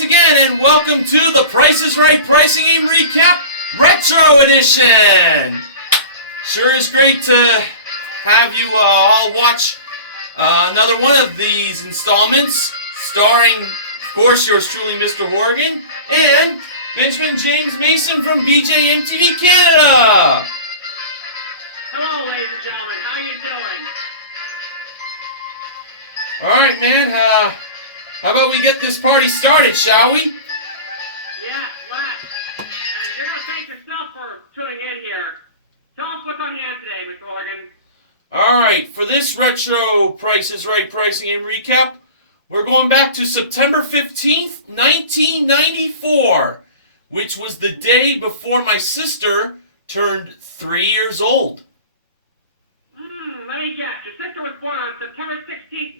once again, and welcome to the Price is Right Pricing Game Recap Retro Edition. Sure is great to have you all watch another one of these installments, starring, of course, yours truly, Mr. Horgan, and Benjamin James Mason from BJMTV Canada. Hello, ladies and gentlemen. How you doing? All right, man. How about we get this party started, shall we? Yeah, let's. And you're going to thank yourself for tuning in here. Tell us what's on hand today, Mr. Horgan. All right, for this retro Price is Right pricing game recap, we're going back to September 15th, 1994, which was the day before my sister turned 3 years old. Let me guess. Your sister was born on September 16th,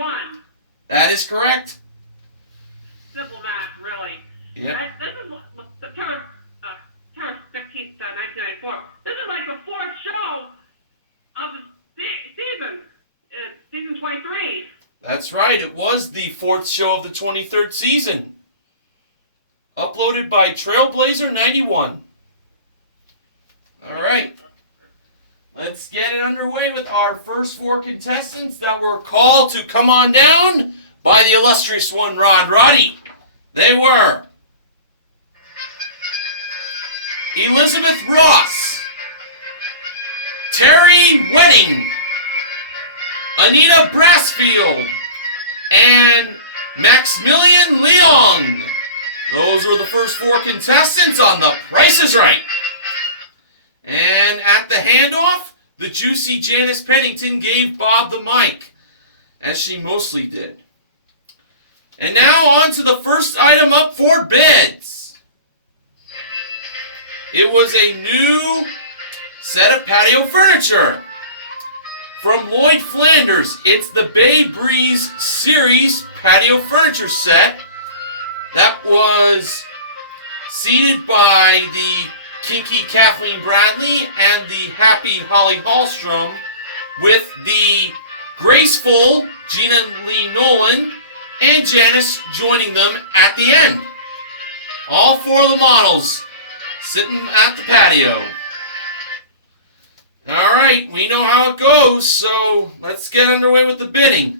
1991. That is correct. Simple math, really. Yep. This is September 15th, 1994. This is like the fourth show of the season, season 23. That's right. It was the fourth show of the 23rd season. Uploaded by Trailblazer 91. All right. Let's get it underway with our first four contestants that were called to come on down by the illustrious one, Roddy. They were Elizabeth Ross, Terry Wedding, Anita Brassfield, and Maximilian Leong. Those were the first four contestants on The Price is Right. And at the handoff, the juicy Janice Pennington gave Bob the mic, as she mostly did. And now on to the first item up for bids. It was a new set of patio furniture. From Lloyd Flanders, it's the Bay Breeze Series patio furniture set that was seated by the Kinky Kathleen Bradley and the happy Holly Hallstrom, with the graceful Gina Lee Nolan and Janice joining them at the end. All four of the models sitting at the patio. Alright, we know how it goes, so let's get underway with the bidding.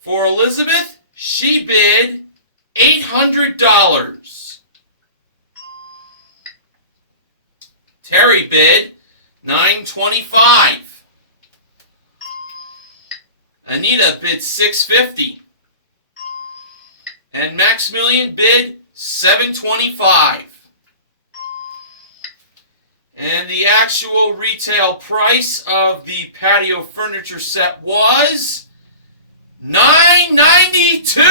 For Elizabeth, she bid $800. Terry bid $925. Anita bid $650. And Maximilian bid $725. And the actual retail price of the patio furniture set was $992.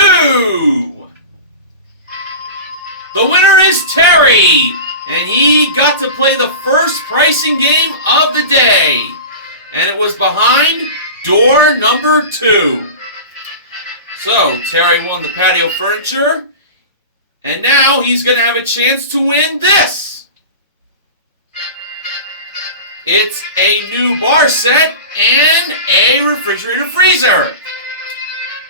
The winner is Terry, and he got to play the first pricing game of the day. And it was behind door number 2. So, Terry won the patio furniture, and now he's going to have a chance to win this. It's a new bar set and a refrigerator freezer.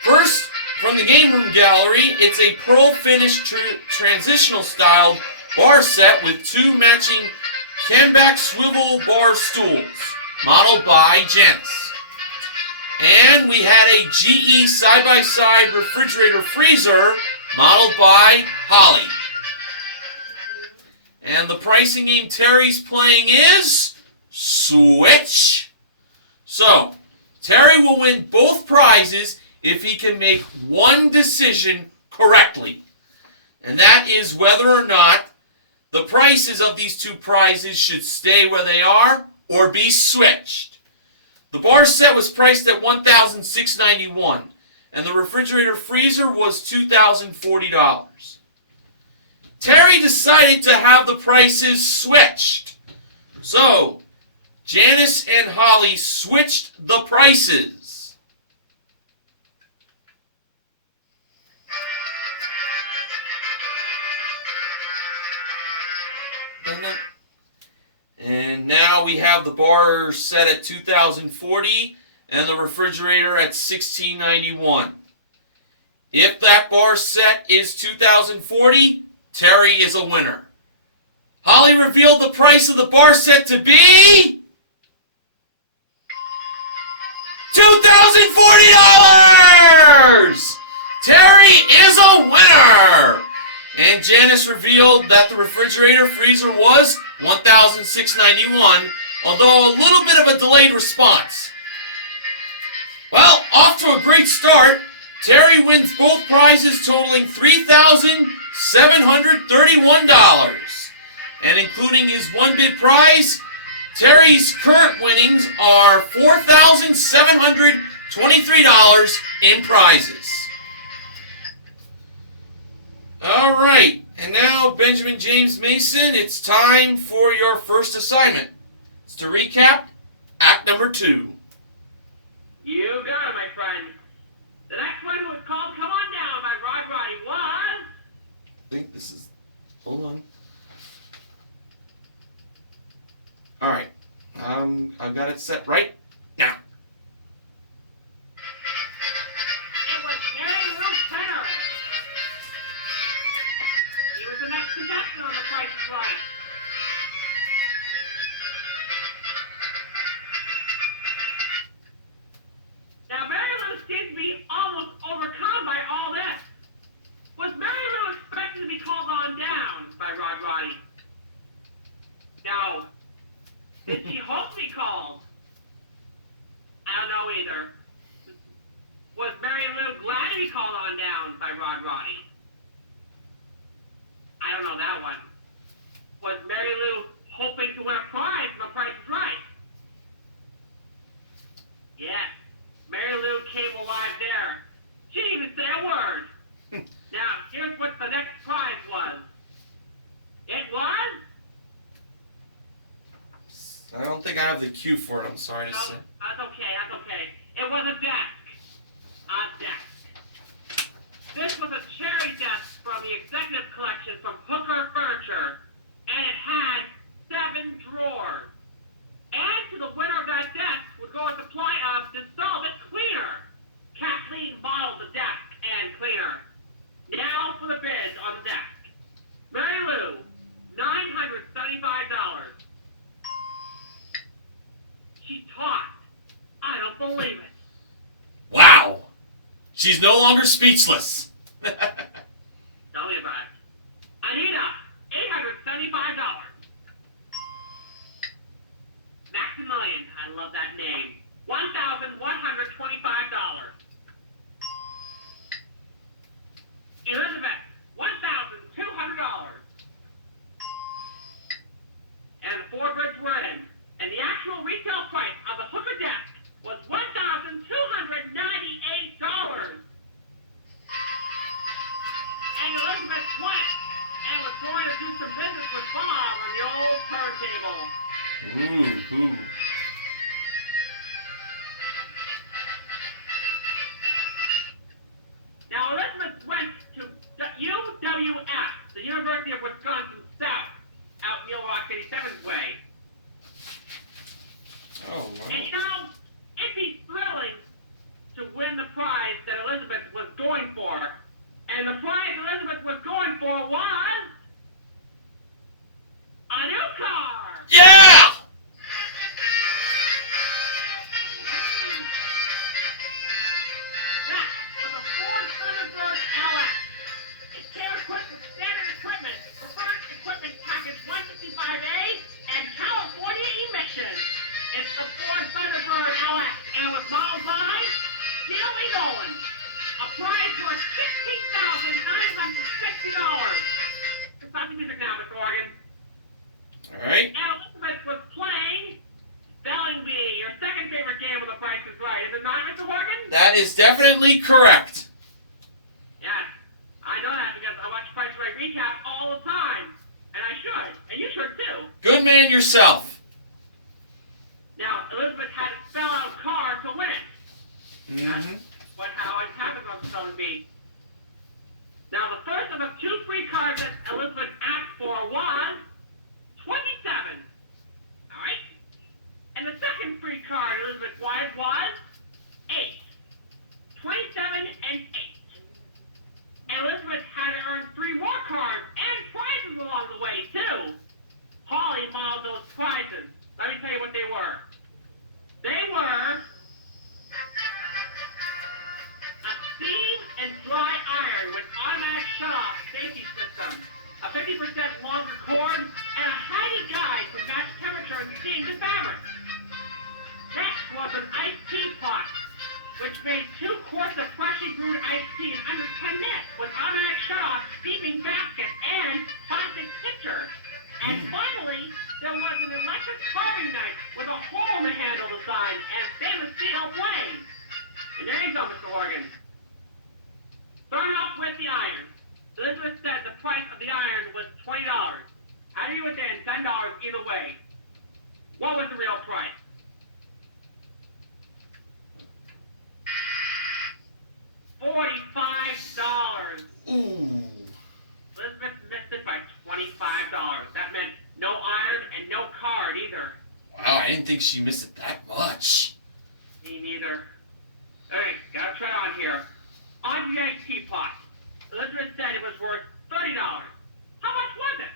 First, from the game room gallery, it's a pearl finish transitional styled bar set with 2 matching Camback swivel bar stools, modeled by Janice. And we had a GE side-by-side refrigerator freezer, modeled by Holly. And the pricing game Terry's playing is Switch. So, Terry will win both prizes if he can make one decision correctly. And that is whether or not the prices of these two prizes should stay where they are or be switched. The bar set was priced at $1,691, and the refrigerator freezer was $2,040. Terry decided to have the prices switched. So, Janice and Holly switched the prices. And now we have the bar set at $2,040 and the refrigerator at $1,691. If that bar set is 2040, Terry is a winner. Holly revealed the price of the bar set to be $2,040! Terry is a winner! And Janice revealed that the refrigerator freezer was $1,691, although a little bit of a delayed response. Well, off to a great start. Terry wins both prizes totaling $3,731. And including his one bid prize, Terry's current winnings are $4,723 in prizes. All right, and now Benjamin James Mason, it's time for your first assignment. It's to recap Act number 2. You got it, my friend. The next one was called Come On Down by Rod Roddy was... I think this is... Hold on. All right, I've got it set right now. It was Gary Luke Penner. He was the next contestant on The Price is Right. Now, Mary Lou seems to be almost overcome by all this. Was Mary Lou expected to be called on down by Rod Roddy? No. Did she hope to be called? I don't know either. Was Mary Lou glad to be called on down by Rod Roddy? I don't know that one. Was Mary Lou hoping to win a prize from The Price is Right? Yes. Mary Lou came alive there. She didn't even say a word. Now, here's what the next prize was. It was... I don't think I have the cue for it, I'm sorry to No, say. that's okay, that's okay. It was a desk. A desk. This was a cherry desk from the executive collection from Hooker Furniture, and it had 7 drawers. And to the winner of that desk would go a supply of dissolvent cleaner. Kathleen modeled the desk and cleaner. Now for the bids on the desk. Mary Lou, $975. She talked. I don't believe it. Wow! She's no longer speechless. Tell me about it. Anita, $875. Maximilian, I love that name. $1,125. Elizabeth, $1,200. And the 4 bids were in. And the actual retail price of the Hooker desk was $1,298. And Elizabeth won it and was going to do some business with Bob on the old turntable. Ooh. Now Elizabeth went to UWF, the University of Wisconsin South, out Milwaukee 87th Way. Oh, wow. And you know, it'd be thrilling to win the prize that Elizabeth was going for. And the prize Elizabeth was going for was a new car. Yeah! That was a Ford Thunderbird LX. It came equipped with standard equipment, preferred equipment package 155A, and California emissions. It's the Ford Thunderbird LX and was modeled by Steely Nolan. A prize worth $16,960. Stop the music now, Mr. Organ. All right. And Elizabeth was playing Spelling Bee, your second favorite game of The Price is Right. Is it not, Mr. Organ? That is definitely correct. Yes. I know that because I watch Price is Right recaps all the time. And I should. And you should too. Good man yourself. Now, Elizabeth had to spell out car to win it. Mm-hmm. But how it happens on Spelling Bee. Now, the first of the 2 free cards that Elizabeth asked for was 27. All right? And the second free card Elizabeth wanted was 8. 27 and 8. carving knife with a hole in the handle design and stainless steel blade. And there you go, Mr. Morgan. Starting off with the iron. Elizabeth said the price of the iron was $20. How do you within $10 either way? What was the real price? $45. Ooh. Elizabeth missed it by $25. That meant no iron and no card either. Wow, I didn't think she missed it that much. Me neither. Alright, gotta try on here. Andre's teapot. Elizabeth said it was worth $30. How much was it?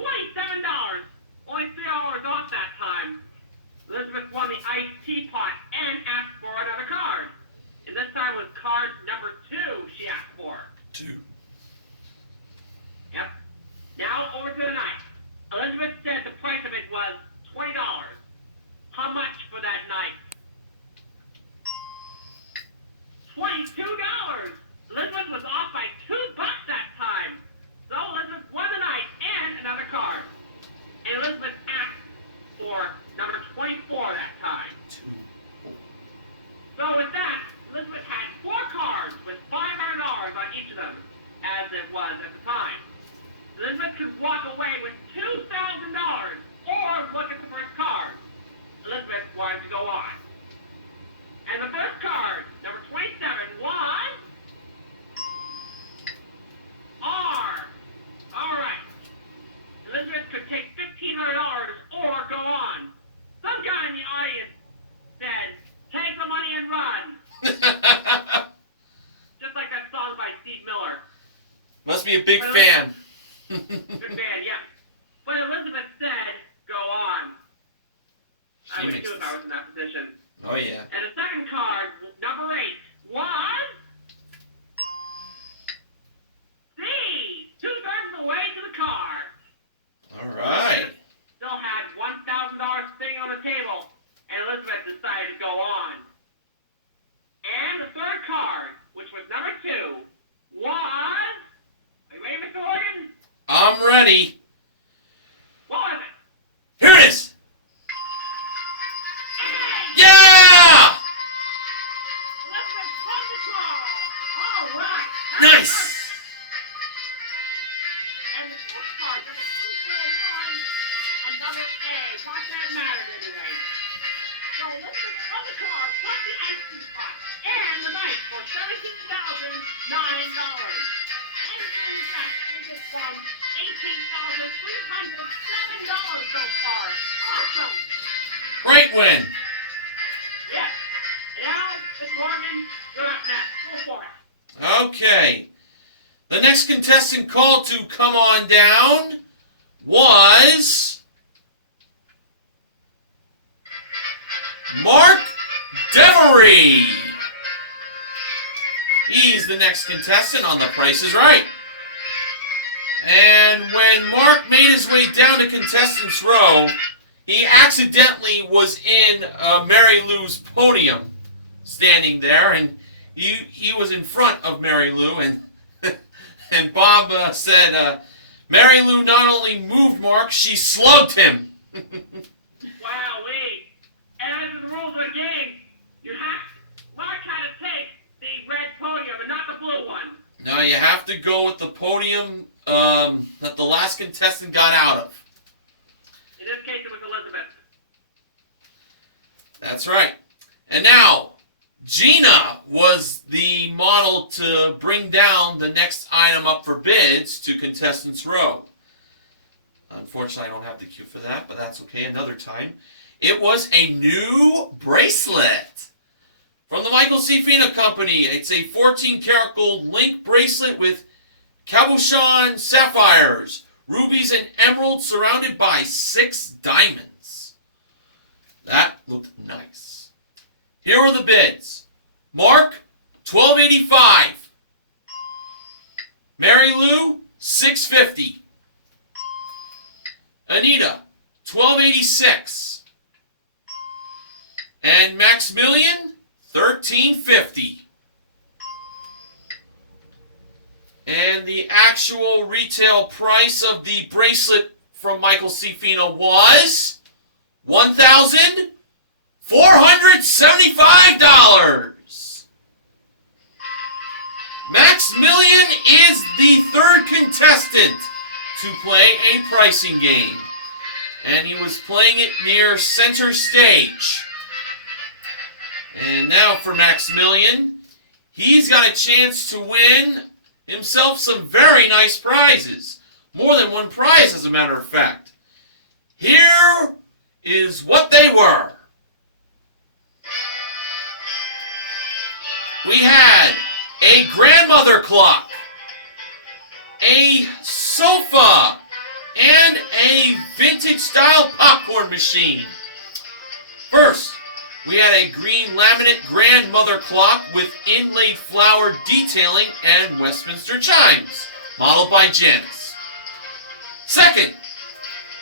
$27. Only $3 off that time. Elizabeth won the iced teapot and asked for another card. And this time was card number 2 she asked for. 2. Yep. Now over to the knife. Elizabeth said the price of it was $20. How much for that knife? $22. Elizabeth was off by $2 that time. So Elizabeth won the knife and another card. And Elizabeth asked for number 24 that time. 2. So with that, Elizabeth had 4 cards with $500 on each of them, as it was at the time. Elizabeth could walk away with $2,000 or look at the first card. Elizabeth wanted to go on. And the first card, number 27, was R. All right. Elizabeth could take $1,500 or go on. Some guy in the audience said, "Take the money and run." Just like that song by Steve Miller. Must be a big fan. Good man, yeah. But Elizabeth said, "Go on." I would too if I was in that position. Oh, yeah. And the second card, number 8, was C. 2/3 of the way to the card. All right. Still had $1,000 sitting on the table, and Elizabeth decided to go on. And the third card, which was number 2, was... Are you ready, Mr. Morgan? I'm ready. What was it? Here it is. A. Yeah! Elizabeth won the call. All right. Nice. And the fourth card, number 245, another A. Not that mattered anyway. So Elizabeth won the car, plus the ice cream pot, and the knife for $17,009. And in fact, Elizabeth won $18,307 so far. Awesome. Great win. Yes. Now, Mr. Morgan, you're up next. Go for it. Okay. The next contestant called to come on down was Mark Devery. He's the next contestant on The Price is Right. And when Mark made his way down to contestants row, he accidentally was in Mary Lou's podium, standing there, and he was in front of Mary Lou, and and Bob said, Mary Lou not only moved Mark, she slugged him. Wowee. And under the rules of the game, Mark had to take the red podium and not the blue one. No, you have to go with the podium that the last contestant got out of. In this case, it was Elizabeth. That's right. And now, Gina was the model to bring down the next item up for bids to contestants row. Unfortunately, I don't have the cue for that, but that's okay, another time. It was a new bracelet from the Michael C. Fina Company. It's a 14-karat gold link bracelet with cabochon sapphires, rubies, and emeralds surrounded by 6 diamonds. That looked nice. Here are the bids. Mark, $12.85. Mary Lou, $6.50. Anita, $12.86. And Maximilian, $13.50. And the actual retail price of the bracelet from Michael Cifino was $1,475. Maximilian is the third contestant to play a pricing game, and he was playing it near center stage. And now for Maximilian, he's got a chance to win himself some very nice prizes. More than one prize, as a matter of fact. Here is what they were. We had a grandmother clock, a sofa, and a vintage-style popcorn machine. First, we had a green laminate grandmother clock with inlaid flower detailing and Westminster chimes, modeled by Janice. Second,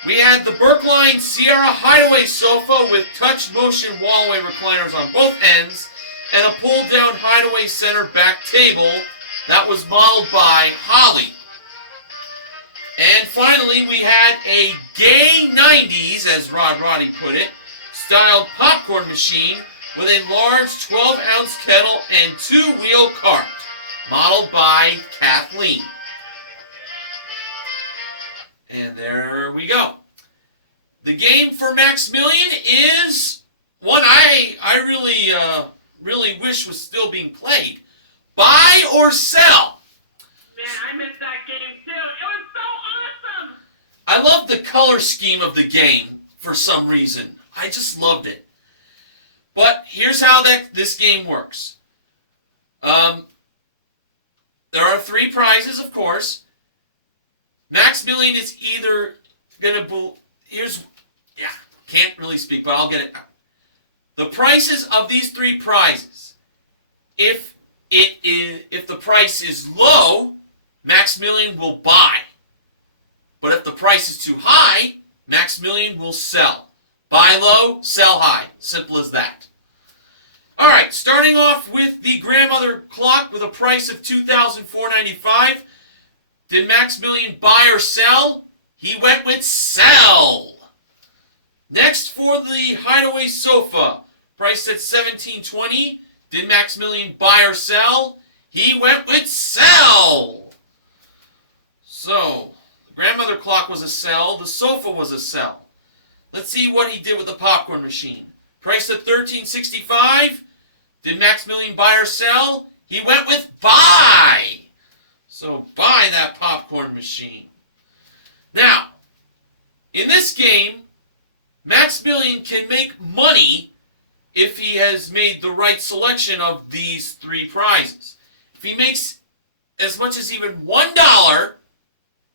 we had the Berkline Sierra Hideaway sofa with touch motion wall-away recliners on both ends and a pull-down hideaway center back table that was modeled by Holly. And finally, we had a gay 90s, as Rod Roddy put it, styled popcorn machine with a large 12-ounce kettle and two-wheel cart, modeled by Kathleen. And there we go. The game for Maximilian is one I really wish was still being played. Buy or sell. Man, I missed that game too. It was so awesome. I love the color scheme of the game for some reason. I just loved it. But here's how this game works. There are three prizes, of course. Maximilian is either going to... can't really speak, but I'll get it out. The prices of these three prizes, if the price is low, Maximilian will buy. But if the price is too high, Maximilian will sell. Buy low, sell high. Simple as that. All right, starting off with the grandmother clock with a price of $2,495. Did Maximilian buy or sell? He went with sell. Next for the hideaway sofa, priced at $1,720. Did Maximilian buy or sell? He went with sell. So, the grandmother clock was a sell. The sofa was a sell. Let's see what he did with the popcorn machine. Priced at $1,365. Did Maximilian buy or sell? He went with buy. So buy that popcorn machine. Now, in this game, Maximilian can make money if he has made the right selection of these three prizes. If he makes as much as even $1,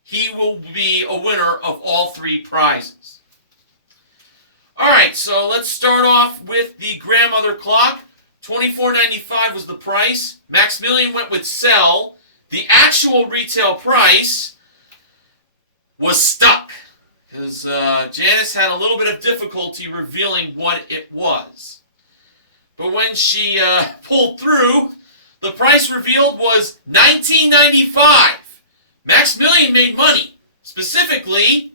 he will be a winner of all three prizes. Alright, so let's start off with the grandmother clock. $24.95 was the price. Maximilian went with sell. The actual retail price was stuck because Janice had a little bit of difficulty revealing what it was. But when she pulled through, the price revealed was $19.95. Maximilian made money, specifically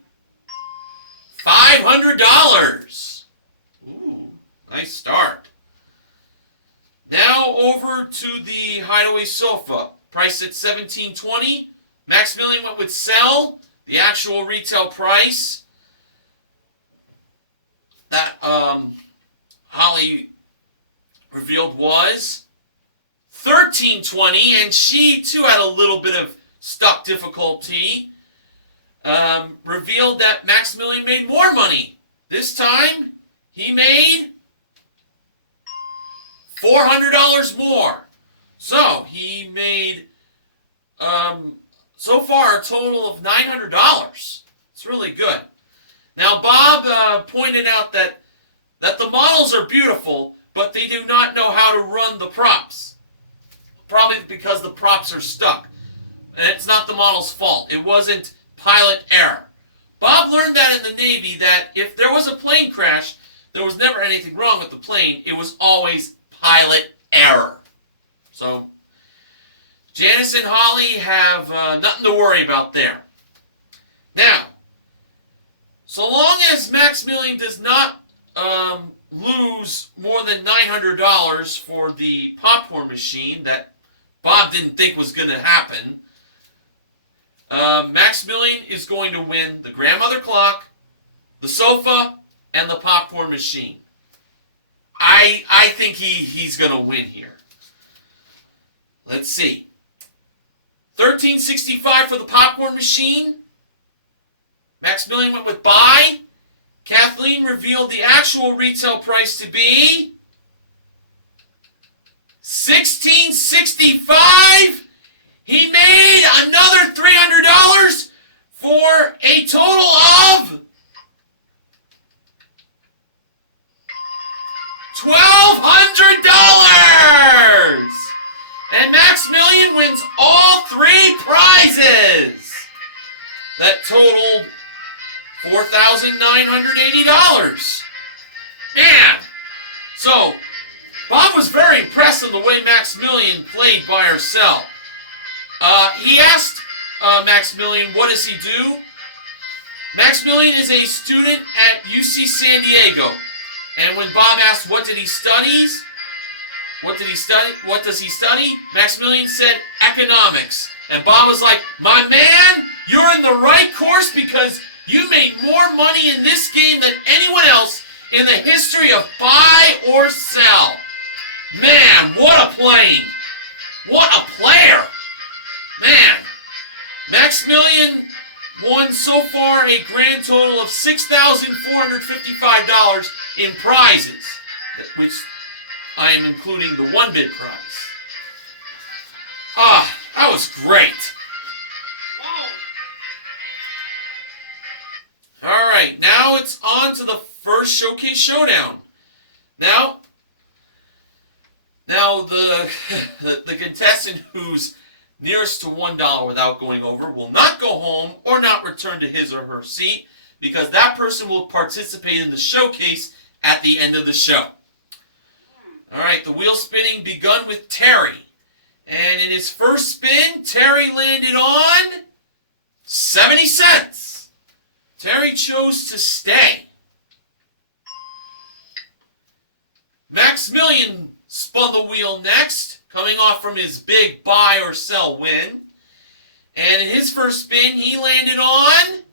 $500. Ooh, nice start. Now over to the hideaway sofa. Priced at $1,720. Maximilian went with sell. The actual retail price that Holly revealed was $1,320, and she too had a little bit of stuck difficulty. Revealed that Maximilian made more money. This time he made $400 more. So, he made, so far, a total of $900. It's really good. Now, Bob pointed out that the models are beautiful, but they do not know how to run the props. Probably because the props are stuck. And it's not the model's fault. It wasn't pilot error. Bob learned that in the Navy, that if there was a plane crash, there was never anything wrong with the plane. It was always pilot error. So, Janice and Holly have nothing to worry about there. Now, Maximilian does not lose more than $900 for the popcorn machine that Bob didn't think was going to happen, Maximilian is going to win the grandmother clock, the sofa, and the popcorn machine. I think he's going to win here. Let's see. $13.65 for the popcorn machine. Maximilian went with buy. Kathleen revealed the actual retail price to be $16.65. He made another $300 for a total of $1,200. And Maximilian wins all 3 prizes. That totaled $4,980. Man, so Bob was very impressed with the way Maximilian played buy or sell. He asked Maximilian, what does he do? Maximilian is a student at UC San Diego. And when Bob asked what does he study? Maximilian said economics. And Bob was like, my man, you're in the right course because you made more money in this game than anyone else in the history of buy or sell. Man, what a playing. What a player. Man, Maximilian won so far a grand total of $6,455 in prizes, which I am including the 1-bid prize. Ah, that was great. Alright, now it's on to the first Showcase Showdown. Now the contestant who's nearest to $1 without going over will not go home or not return to his or her seat because that person will participate in the showcase at the end of the show. Alright, the wheel spinning begun with Terry. And in his first spin, Terry landed on 70 cents. Terry chose to stay. Maximilian spun the wheel next, coming off from his big buy or sell win. And in his first spin, he landed on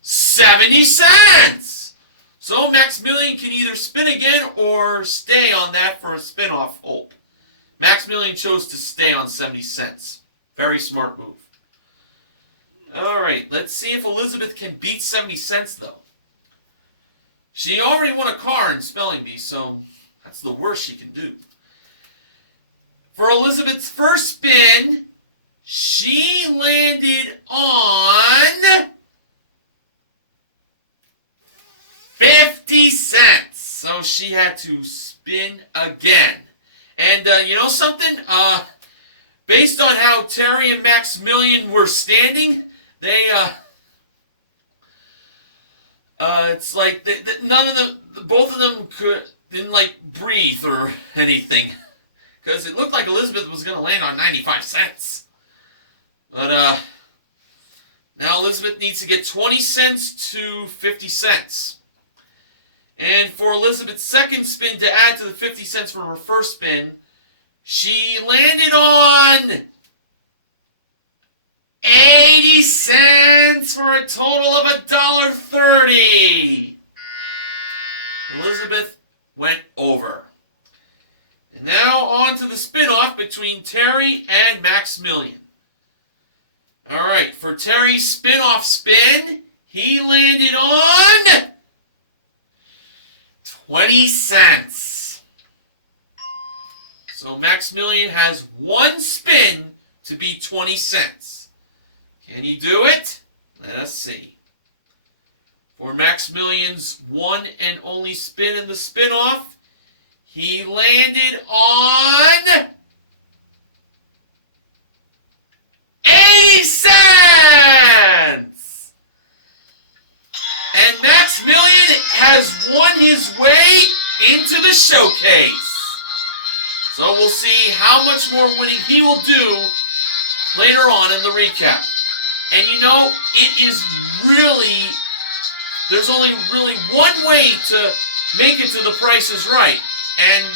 70 cents. So Maximilian can either spin again or stay on that for a spin-off hold. Maximilian chose to stay on 70 cents. Very smart move. Alright, let's see if Elizabeth can beat 70 cents, though. She already won a car in spelling bee, so that's the worst she can do. For Elizabeth's first spin, she landed on 50 cents. So she had to spin again. And you know something? Based on how Terry and Maximilian were standing, they it's like both of them didn't like breathe or anything, because it looked like Elizabeth was going to land on 95 cents. But now Elizabeth needs to get 20 cents to 50 cents. And for Elizabeth's second spin to add to the 50 cents from her first spin, she landed on 80 cents for a total of $1.30. Elizabeth went over. And now on to the spin-off between Terry and Maximilian. Alright, for Terry's spin-off spin, he landed on 20 cents. So Maximilian has one spin to be 20 cents. Can he do it? Let us see. For Maximilian's one and only spin in the spin-off, he landed on 80 cents! And Maximilian has won his way into the showcase. So we'll see how much more winning he will do later on in the recap. And you know, it is really there's only really one way to make it to The Price is Right. And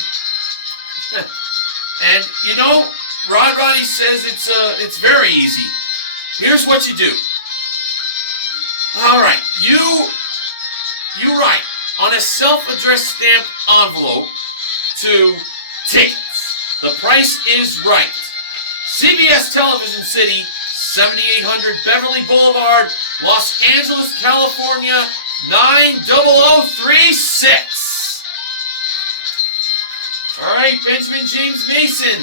you know, Roddy says it's very easy. Here's what you do. All right, you write on a self-addressed stamped envelope to Tickets. The Price is Right. CBS Television City, 7800 Beverly Boulevard, Los Angeles, California, 90036. All right, Benjamin James Mason.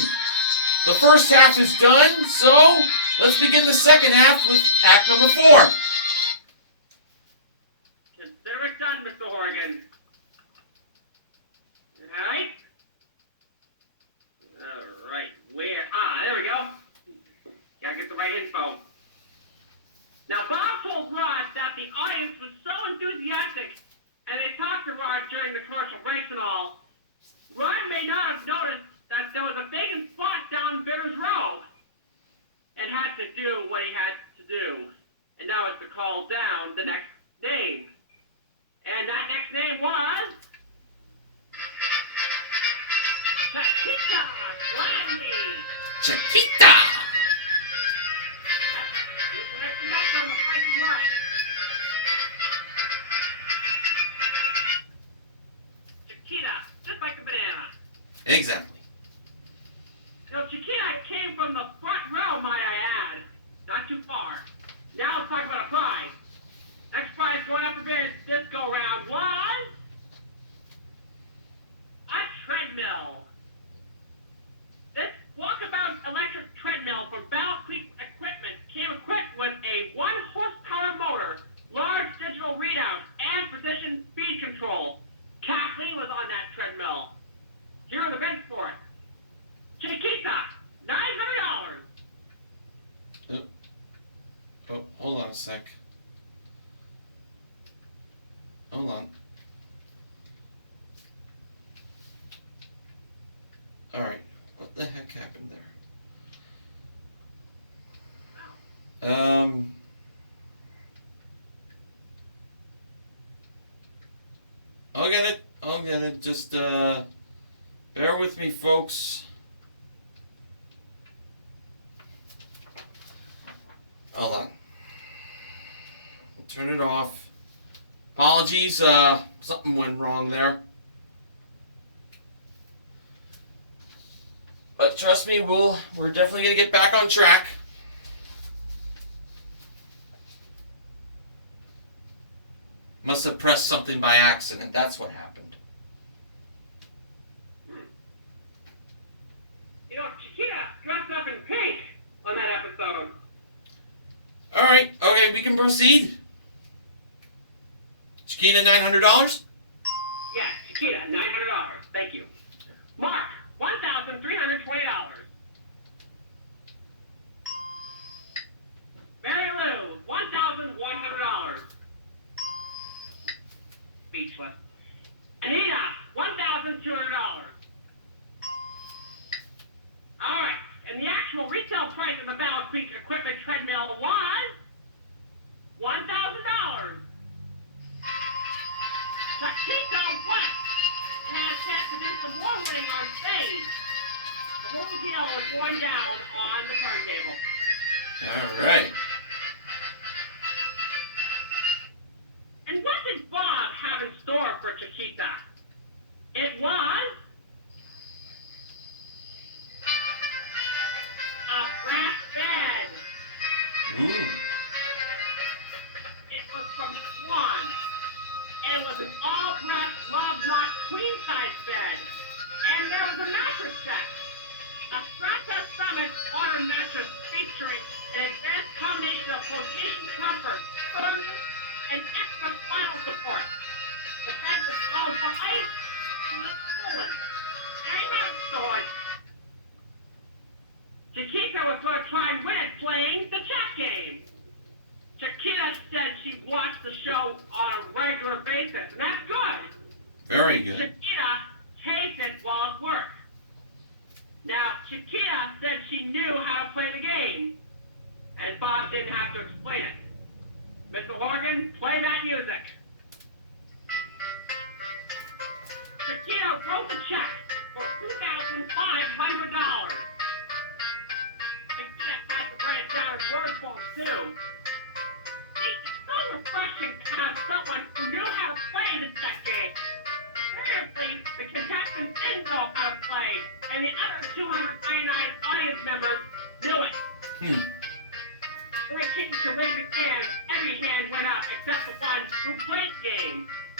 The first half is done, so let's begin the second half with act number 4. Consider it done, Mr. Horgan. Alright? Alright, where? There we go. Gotta get the right info. Now, Bob told Rod that the audience was so enthusiastic, and they talked to Rod during the commercial breaks and all. Rod may not have noticed that there was a vacant spot down Bitter's Row, and had to do what he had to do. And now it's to call down the next name. And that next name was... Chiquita Glandy. Chiquita! That's on The Price is Right. Chiquita, just like the banana. Exactly. You know, Chiquita came from the front row, might I add. Not too far. Now let's talk about a prize. Next prize going up for bid this go-round was... a treadmill. This walkabout electric treadmill from Battle Creek Equipment came equipped with a 1-horsepower motor, large digital readout, and precision speed control. Kathleen was on that treadmill. Here are the bids for it. Chiquita, $900. Oh, hold on a sec. Hold on. Alright, what the heck happened there? I'll get it. Just, bear with me, folks. Hold on. Turn it off. Apologies, something went wrong there. But trust me, we're definitely gonna get back on track. Must have pressed something by accident. That's what happened. You know, Chiquita dressed up in pink on that episode. Alright, okay, we can proceed. Chiquita, $900? Yes, Chiquita, $900. Thank you. Mark, $1,320. Mary Lou, $1,100. Speechless. Anita, $1,200. All right, and the actual retail price of the Battle Creek Equipment treadmill was $1,000. Chiquita West has had to do some more winning on stage. The whole deal is going down on the turntable. Alright.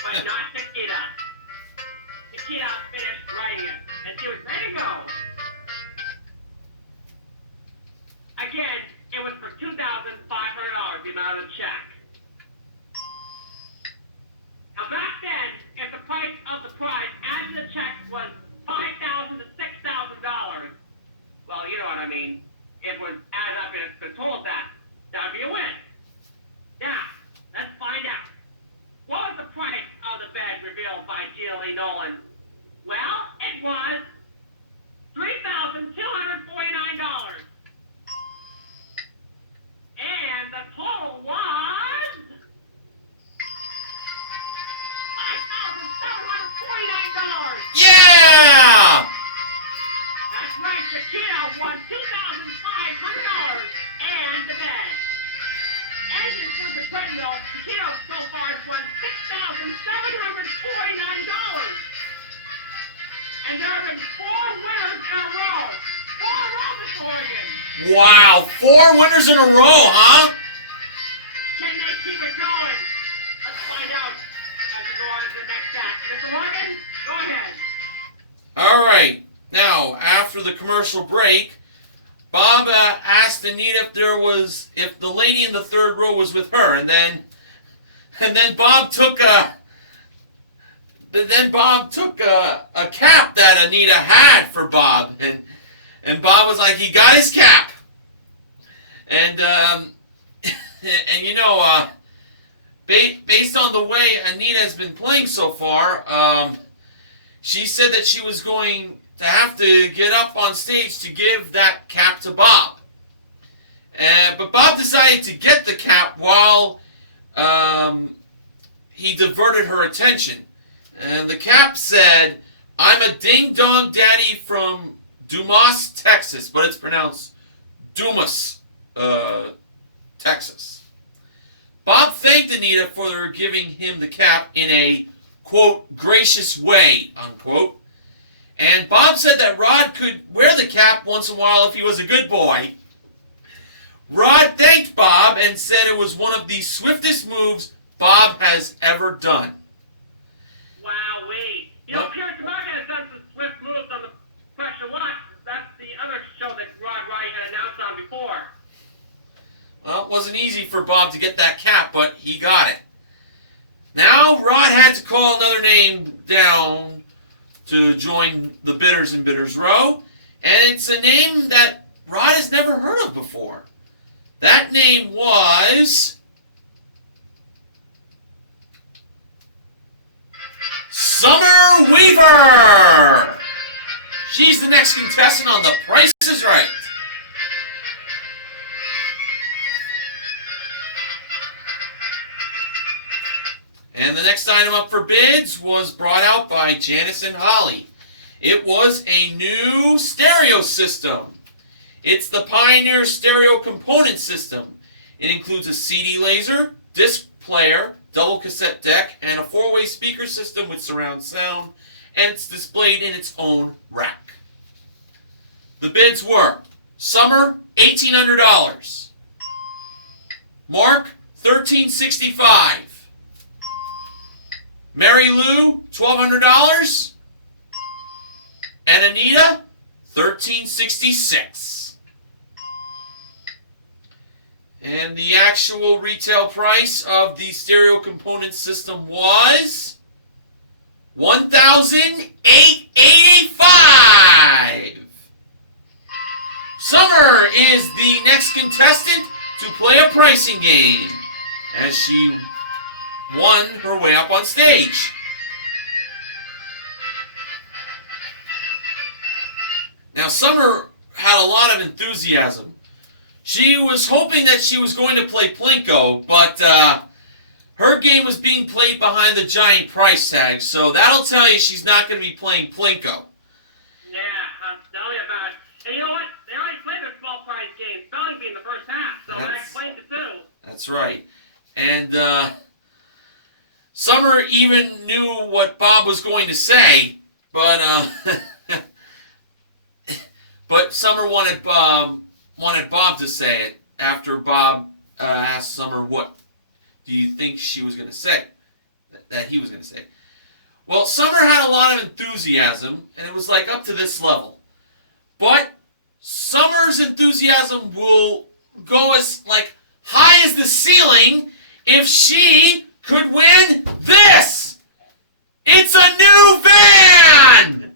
but not Chiquita. Chiquita finished writing it, and she was ready to go. Again, it was for $2,500, the amount of the check. Now back then, if the price of the prize added to the check was $5,000 to $6,000, well, you know what I mean. It was added up in the total that would be a win. Now, let's find out. What was the price of the bed revealed by G.L.E. Nolan? Well, it was $3,249. And the total was $5,749. Yeah! That's right, Chiquita won $2,500 and the bed. And with the treadmill, Chiquita so far has won $6,749. And there have been 4 winners in a row. 4 in a row, Mr. Horgan. Wow, 4 winners in a row, huh? Can they keep it going? Let's find out as we go on to the next act. Mr. Horgan, go ahead. All right. Now, after the commercial break, Bob asked Anita if the lady in the third row was with her, and then Bob took a cap that Anita had for Bob, and Bob was like, he got his cap, and you know, based on the way Anita has been playing so far, she said that she was going to have to get up on stage to give that cap to Bob. But Bob decided to get the cap while he diverted her attention. And the cap said, "I'm a ding-dong daddy from Dumas, Texas," but it's pronounced Dumas, Texas. Bob thanked Anita for giving him the cap in a, quote, gracious way, unquote. And Bob said that Rod could wear the cap once in a while if he was a good boy. Rod thanked Bob and said it was one of the swiftest moves Bob has ever done. Wowee. You know, Pierce Morgan has done some swift moves on the Pressure Watch. That's the other show that Rod Wright had announced on before. Well, it wasn't easy for Bob to get that cap, but he got it. Now, Rod had to call another name down to join the bidders in Bidders Row, and it's a name that Rod has never heard of before. That name was Summer Weaver. She's the next contestant on The Price is Right. And the next item up for bids was brought out by Janice and Holly. It was a new stereo system. It's the Pioneer Stereo Component System. It includes a CD laser, disc player, double cassette deck, and a 4-way speaker system with surround sound, and it's displayed in its own rack. The bids were Summer, $1,800. Mark, $1,365. Mary Lou, $1,200. And Anita, $1,366. And the actual retail price of the stereo component system was $1,885. Summer is the next contestant to play a pricing game, as she won her way up on stage. Now, Summer had a lot of enthusiasm. She was hoping that she was going to play Plinko, but her game was being played behind the giant price tag, so that'll tell you she's not going to be playing Plinko. Yeah, tell me about it. And you know what? They already played their small prize game, spelling bee in the first half, so that explains it too. That's right. And Summer even knew what Bob was going to say, but but Summer wanted Bob to say it after Bob asked Summer, what do you think she was going to say? that he was going to say. Well, Summer had a lot of enthusiasm, and it was like up to this level. But Summer's enthusiasm will go as like high as the ceiling if she could win this. It's a new van!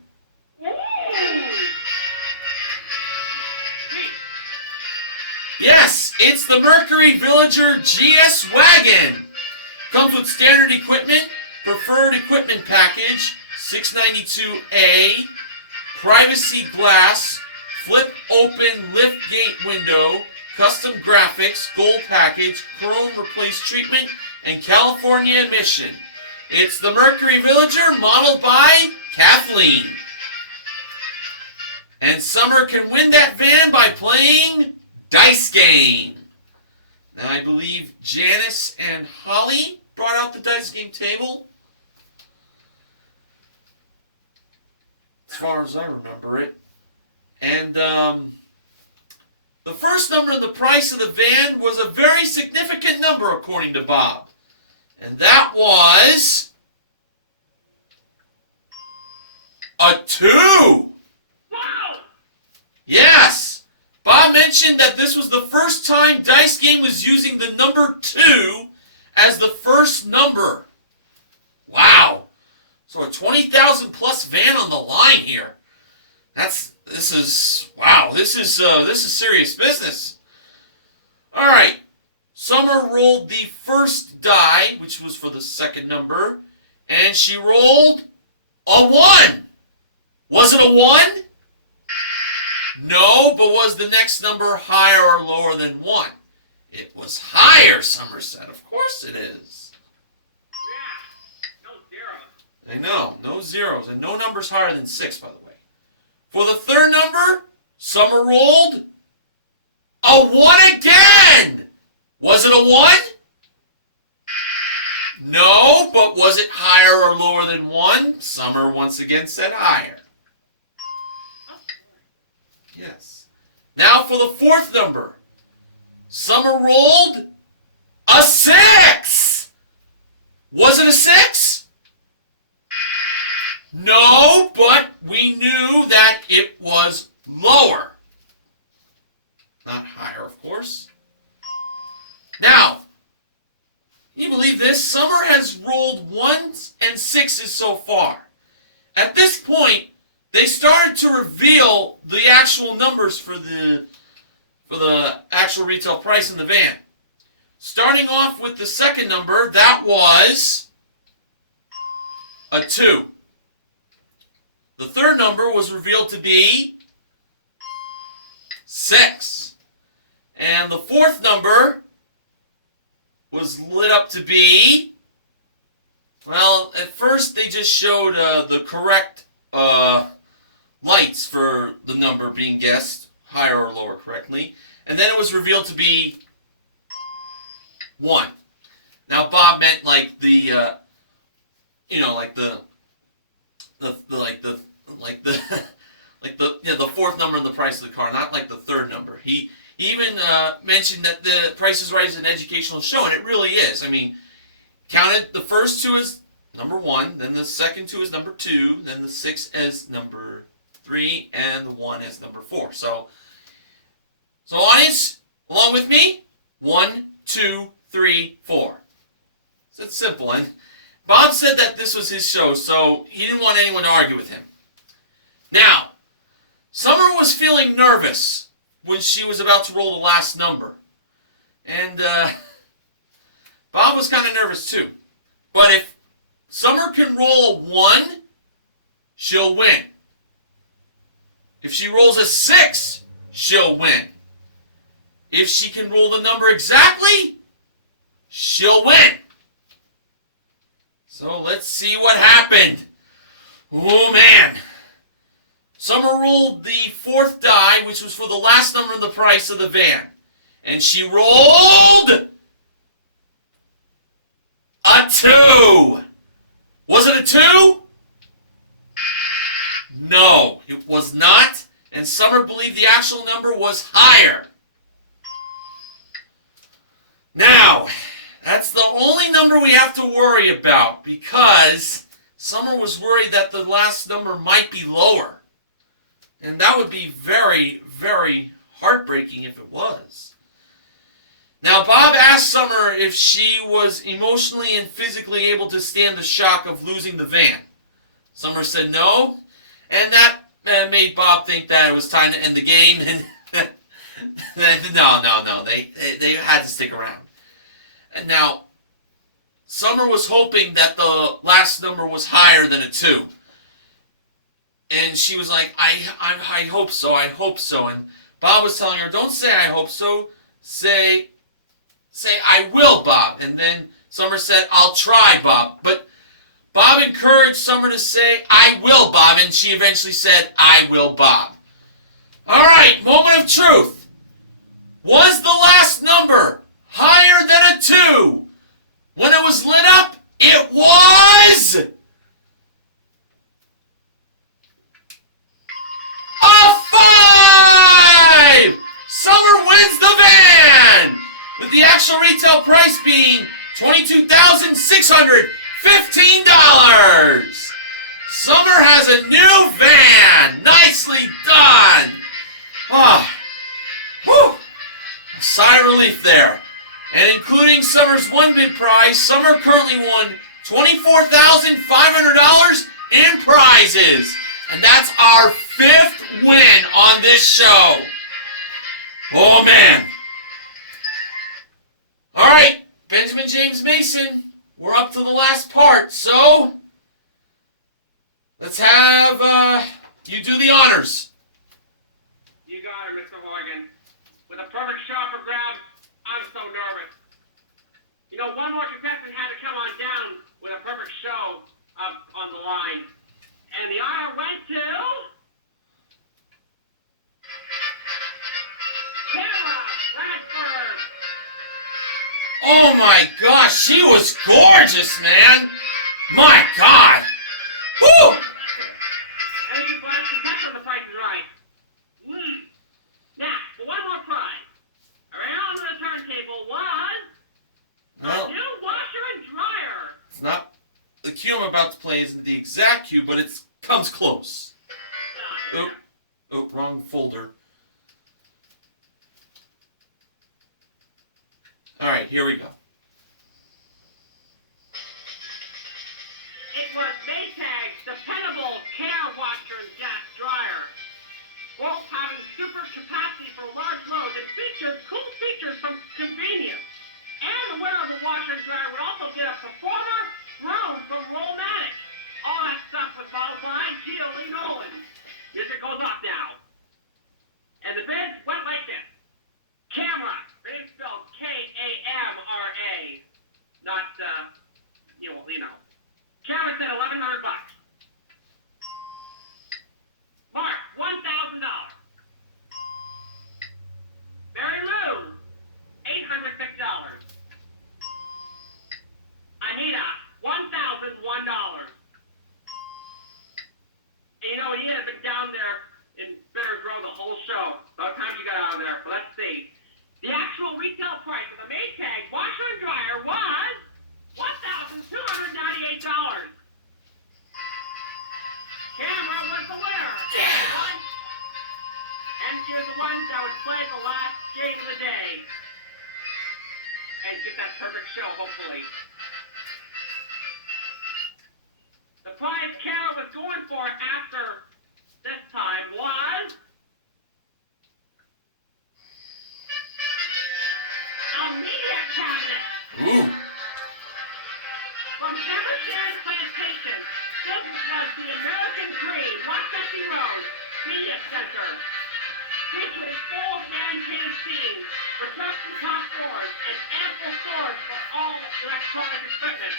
Yes, it's the Mercury Villager GS Wagon. Comes with standard equipment, preferred equipment package, 692A, privacy glass, flip open lift gate window, custom graphics, gold package, chrome replace treatment, and California emission. It's the Mercury Villager modeled by Kathleen. And Summer can win that van by playing Dice Game. Now I believe Janice and Holly brought out the Dice Game table. As far as I remember it. And the first number in the price of the van was a very significant number according to Bob. And that was a 2. Wow! Yes. Bob mentioned that this was the first time Dice Game was using the number 2 as the first number. Wow. So a 20,000 plus van on the line here. This is serious business. All right. Summer rolled the first die, which was for the second number, and she rolled a 1. Was it a 1? No, but was the next number higher or lower than 1? It was higher, Summer said. Of course it is. Yeah, no zeros. I know, no zeros, and no numbers higher than 6, by the way. For the third number, Summer rolled a 1 again. Was it a 1? No, but was it higher or lower than 1? Summer once again said higher. Yes. Now for the fourth number. Summer rolled a 6. Was it a 6? No, but we knew that it was lower. Not higher, of course. Now, can you believe this? Summer has rolled 1s and 6s so far. At this point, they started to reveal the actual numbers for the actual retail price in the van. Starting off with the second number, that was a 2. The third number was revealed to be 6. And the fourth number was lit up to be, well, at first they just showed the correct lights for the number being guessed, higher or lower correctly. And then it was revealed to be 1. Now Bob meant like the the fourth number in the price of the car, not like the third number. He even mentioned that the Price is Right is an educational show, and it really is. I mean, counted the first 2 as number 1, then the second 2 as number 2, then the 6 as number 3, and the 1 as number 4. So audience, along with me, 1, 2, 3, 4. So it's simple. And Bob said that this was his show, so he didn't want anyone to argue with him. Now, Summer was feeling nervous when she was about to roll the last number. And Bob was kind of nervous too. But if Summer can roll a 1, she'll win. If she rolls a 6, she'll win. If she can roll the number exactly, she'll win. So let's see what happened. Oh man. Summer rolled the fourth die, which was for the last number in the price of the van. And she rolled a 2. Was it a 2? No, it was not. And Summer believed the actual number was higher. Now, That's the only number we have to worry about because Summer was worried that the last number might be lower. And that would be very, very heartbreaking if it was. Now, Bob asked Summer if she was emotionally and physically able to stand the shock of losing the van. Summer said no, and that made Bob think that it was time to end the game. And no, they had to stick around. And now, Summer was hoping that the last number was higher than a 2. And she was like, I hope so, I hope so. And Bob was telling her, don't say I hope so, say I will, Bob. And then Summer said, I'll try, Bob. But Bob encouraged Summer to say, I will, Bob. And she eventually said, I will, Bob. All right, moment of truth. Was the last number higher than a 2? When it was lit up, it was a 5! Summer wins the van! With the actual retail price being $22,615. Summer has a new van! Nicely done! Ah, whew! A sigh of relief there. And including Summer's one bid prize, Summer currently won $24,500 in prizes. And that's our 5th win on this show. Oh, man. All right, Benjamin James Mason, we're up to the last part. So, let's have you do the honors. You got it, Mr. Morgan. With a perfect shot for grabs, I'm so nervous. You know, one more contestant had to come on down with a perfect show up on the line. And the honor went to Sarah Radford. Oh my gosh, she was gorgeous, man. My God. Woo! And you flash the text on the Price is Right. Now, for one more prize. Around the turntable was a new washer and dryer. It's not the cue I'm about to play isn't the exact cue, but it comes close. Oh, wrong folder. All right, here we go. It was Maytag's dependable care washer and dryer. Both having super capacity for large loads and features cool features from convenience. And the winner of the washer and dryer would also get a performer room from Rollmatic. All that stuff was bottled by Gio Lee Nolan. Music goes off now. And the bids went like this. Camera. It's spelled K-A-M-R-A. Not, you know. Camera said $1,100. Mark, $1,000. Mary Lou, $850. Anita, $1,001. And you know, Anita had been down there in Bears Row the whole show. About time you got out of there. But let's see. The actual retail price of the Maytag washer and dryer was $1,298. Camera was the winner. Yeah. And she was the one that would play the last game of the day. And get that perfect show, hopefully. The prize Kara was going for after this time was a media cabinet. Ooh. From Eversham Plantation, this was the American Dream, 150 Road Media Center. Featuring full dedicated scenes, production top floors, and ample storage for all electronic equipment.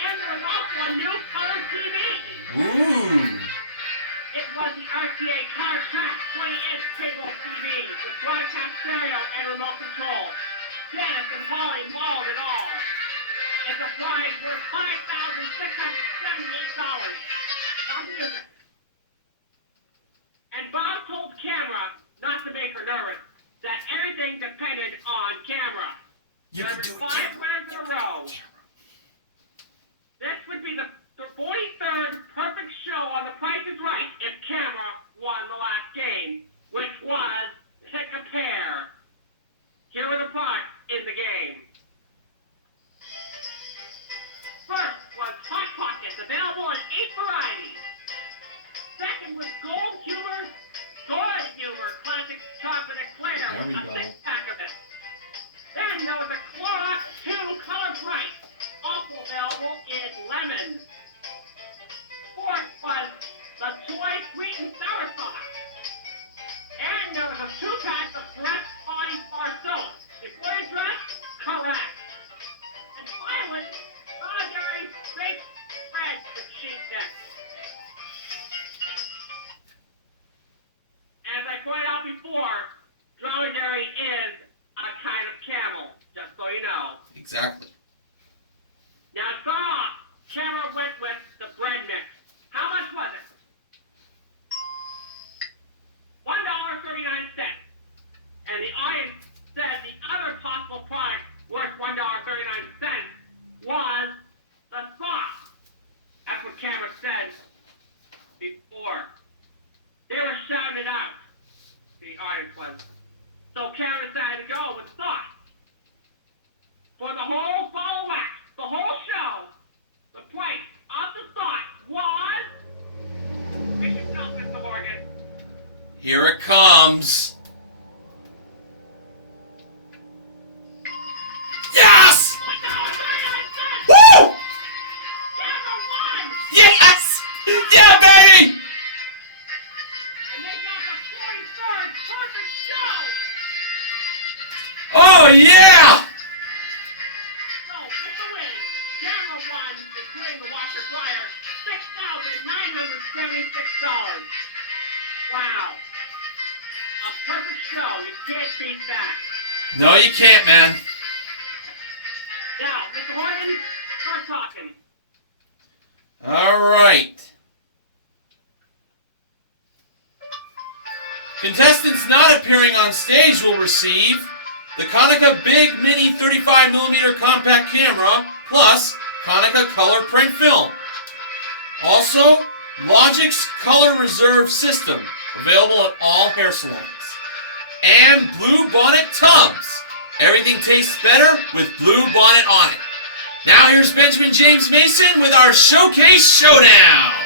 And there was also a new color TV. Ooh. It was the RTA Car Track 20-inch cable TV with broadcast stereo and remote control. Dennis and Holly mauled it all. And the prize was $5,678. Sound music. And Bob told Camera, not to make her nervous, that everything depended on Camera. You There can do were it, 5 Camera. winners Camera won, including the washer dryer, $6,976. Wow. A perfect show. You can't beat that. No, you can't, man. Now, Mr. Morgan, start talking. All right. Contestants not appearing on stage will receive the Konica Big Mini 35mm compact camera plus Konica Color Print Film. Also, Logic's Color Reserve System, available at all hair salons. And Blue Bonnet Tubs. Everything tastes better with Blue Bonnet on it. Now here's Benjamin James Mason with our Showcase Showdown.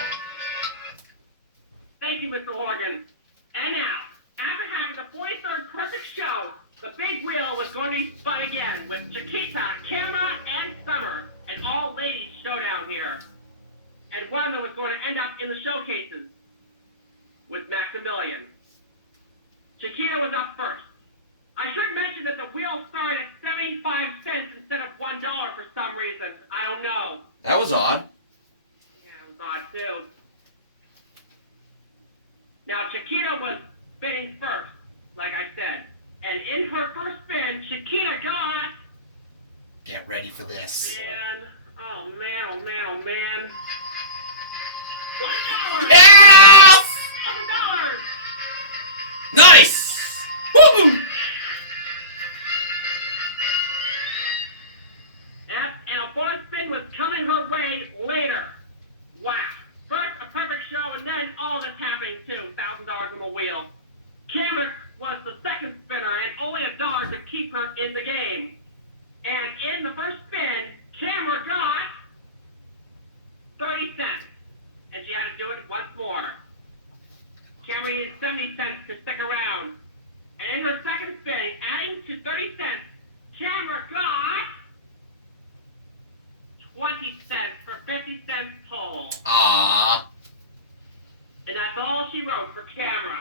Thank you, Mr. Horgan. And now, after having the 43rd perfect show, the big wheel was going to be spun again with Chiquita, Camera, and Summer, an all-ladies showdown here. And one that was going to end up in the showcases with Maximilian. Chiquita was up first. I should mention that the wheel started at 75 cents instead of $1 for some reason. I don't know. That was odd. Yeah, it was odd too. Now, Chiquita was spinning first, like I said. And in her first spin, Chiquita got... Get ready for this. Man. Oh, man, oh, man, oh, man. $1! Yes! $1,000! Nice! Woo! Yep, and a bonus spin was coming her way later. Wow. First, a perfect show, and then all that's happening, too. $1,000 on the wheel. Cameron was the second spinner, and only $1 to keep her in the game. And in the first spin, Cameron got 30 cents. And she had to do it once more. Cameron needed 70 cents to stick around. And in her second spin, adding to 30 cents, Cameron got 20 cents for 50 cents total. Ah. And that's all she wrote for Camera.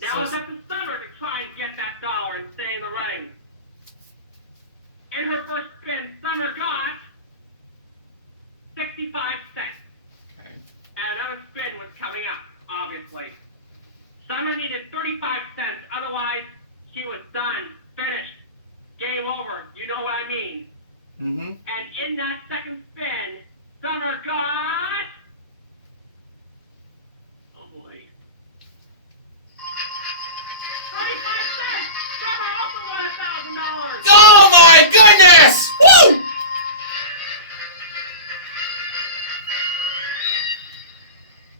Now it's up to Summer to try and get that dollar and stay in the running. In her first spin, Summer got 65 cents. Okay. And another spin was coming up, obviously. Summer needed 35 cents, otherwise she was done, finished, game over, you know what I mean. Mm-hmm. And in that second spin, Summer got... Oh boy. 35 cents! Summer also won $1,000! Oh my goodness! Woo!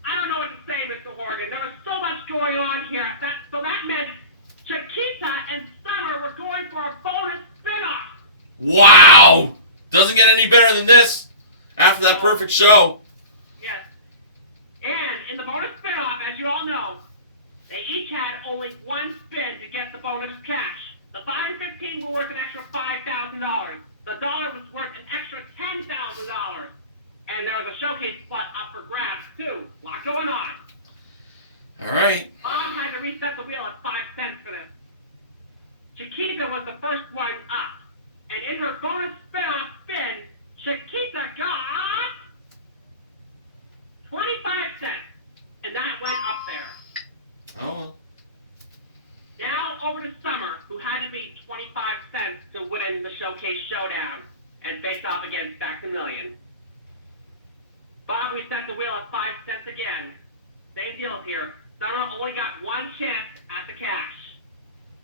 I don't know what to say, Mr. Horgan. There was so much going on here. So that meant Chiquita and Summer were going for a bonus spin-off. Wow! Doesn't get any better than this after that perfect show. Yes. And in the bonus spin-off, as you all know, they each had only one spin to get the bonus cash. The 5 and 15 were worth an extra $5,000. The dollar was worth an extra $10,000. And there was a showcase spot up for grabs, too. A lot going on. All right. Bob had to reset the wheel at 5 cents for this. Chiquita was the first one up. And in her bonus spin-off spin, Chiquita got 25 cents. And that went up there. Oh. Now over to Summer, who had to be 25 cents to win the Showcase Showdown and face off against Maximilian. Bob reset the wheel at 5 cents again. Same deal here. Summer only got one chance at the cash.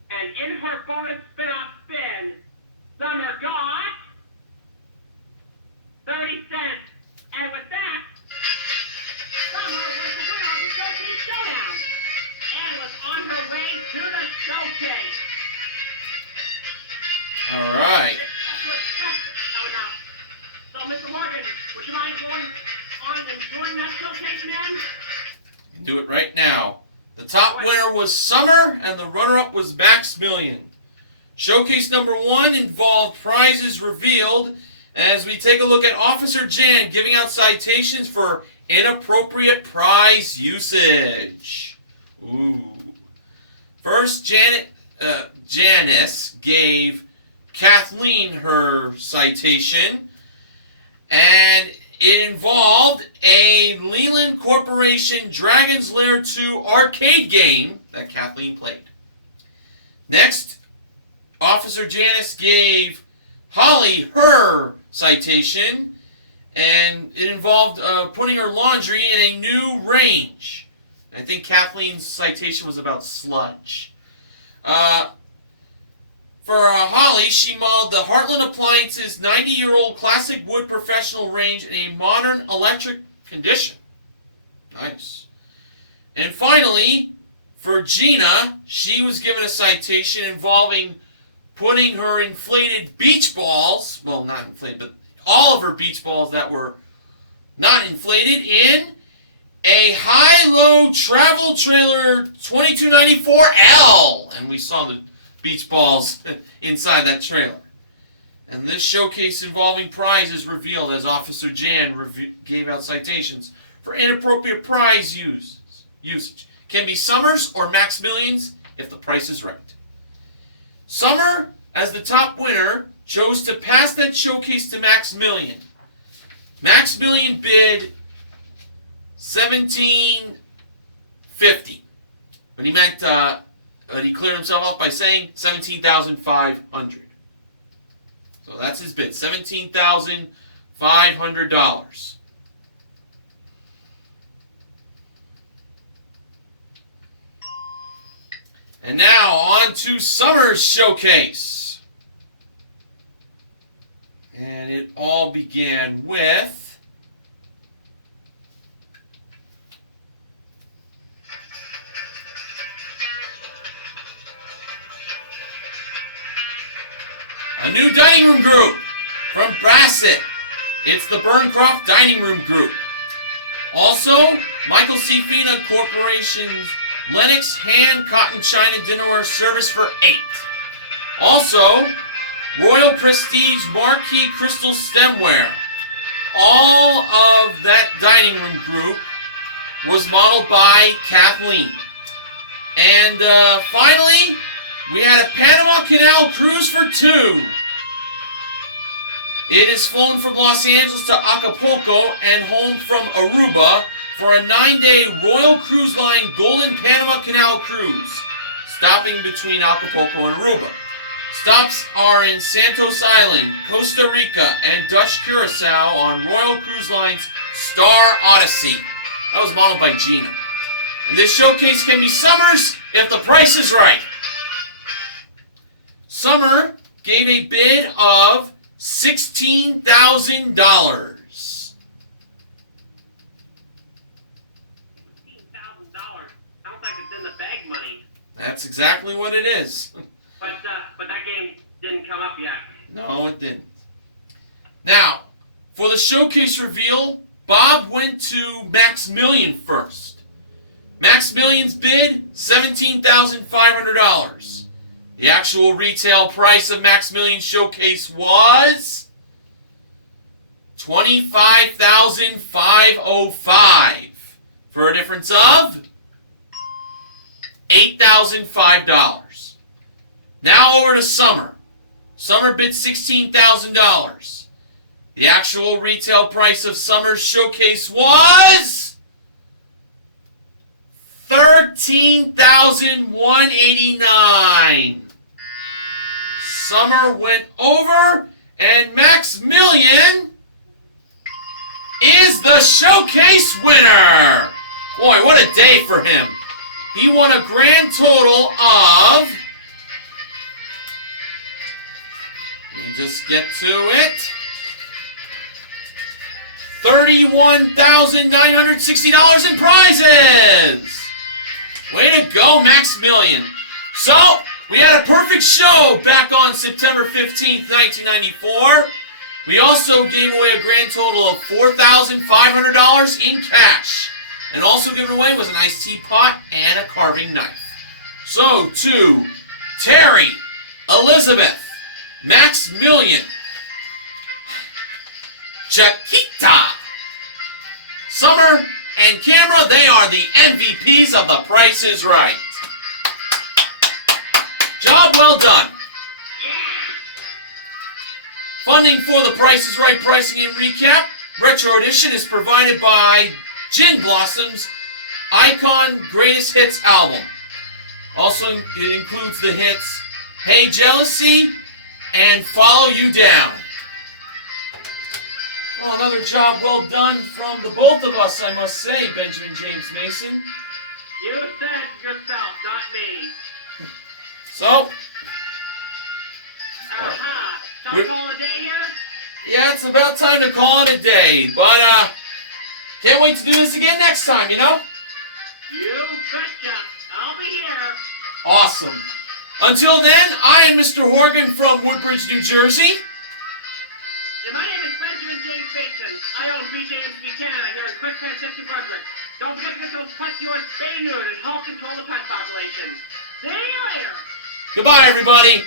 And in her bonus spin-off spin, Summer got 30 cents. And with that, Summer was the winner of the Showcase Showdown and was on her way to the showcase. All right. That's what expected coming up. So, Mr. Morgan, would you mind going on and doing that showcase, man? Do it right now. The top winner was Summer, and the runner-up was Maximilian. Showcase number 1 involved prizes revealed as we take a look at Officer Jan giving out citations for inappropriate prize usage. Ooh. First, Janice gave Kathleen her citation, and it involved a Leland Corporation Dragon's Lair 2 arcade game that Kathleen played. Next, Officer Janice gave Holly her citation, and it involved putting her laundry in a new range. I think Kathleen's citation was about sludge. For Holly, she modeled the Heartland Appliances 90-year-old classic wood professional range in a modern electric condition. Nice. And finally, for Gina, she was given a citation involving putting her inflated beach balls, well, not inflated, but all of her beach balls that were not inflated in a high-low travel trailer 2294L. And we saw the beach balls inside that trailer. And this showcase involving prizes revealed as Officer Jan gave out citations for inappropriate prize usage. Can be Summers or Max Millions if the price is right. Summer, as the top winner, chose to pass that showcase to Max Million. Max Million bid $17.50, but he meant he cleared himself off by saying $17,500. So that's his bid, $17,500. And now on to Summer's showcase. And it all began with a new dining room group from Bassett. It's the Burncroft Dining Room Group. Also, Michael C. Fina Corporation's Lennox Hand Cotton China Dinnerware Service for 8. Also, Royal Prestige Marquee Crystal Stemware. All of that dining room group was modeled by Kathleen. And finally, we had a Panama Canal cruise for 2. It is flown from Los Angeles to Acapulco and home from Aruba for a 9-day Royal Cruise Line Golden Panama Canal cruise, stopping between Acapulco and Aruba. Stops are in Santos Island, Costa Rica, and Dutch Curacao on Royal Cruise Line's Star Odyssey. That was modeled by Gina. And this showcase can be Summers if the price is right. Summer gave a bid of $16,000. $16,000. Sounds like it's in the bag money. That's exactly what it is. But that game didn't come up yet. No, it didn't. Now, for the showcase reveal, Bob went to Max Million first. Max Million's bid, $17,500. The actual retail price of Max Million showcase was $25,505 for a difference of $8,005. Now over to Summer. Summer bid $16,000. The actual retail price of Summer's showcase was $13,189. Summer went over, and Max Million is the showcase winner. Boy, what a day for him. He won a grand total of, let me just get to it, $31,960 in prizes. Way to go, Max Million. So, we had a perfect show back on September 15th, 1994. We also gave away a grand total of $4,500 in cash. And also given away was an iced teapot and a carving knife. So, to Terry, Elizabeth, Max Million, Chiquita, Summer, and Camera, they are the MVPs of The Price is Right. Job well done. Funding for the Price is Right Pricing and Recap Retro Edition is provided by Gin Blossom's Icon Greatest Hits album. Also, it includes the hits Hey Jealousy and Follow You Down. Well, another job well done from the both of us, I must say, Benjamin James Mason. You said it yourself, not me. So, Shall we call it a day here? yeah, it's about time to call it a day. But, can't wait to do this again next time, you know? You betcha. I'll be here. Awesome. Until then, I am Mr. Horgan from Woodbridge, New Jersey. And my name is Benjamin James Mason. I own BJMC Canada here in Quicksand City, Brunswick. Don't forget to get those pets yours spay and neutered and help control the pet population. See you later. Goodbye, everybody.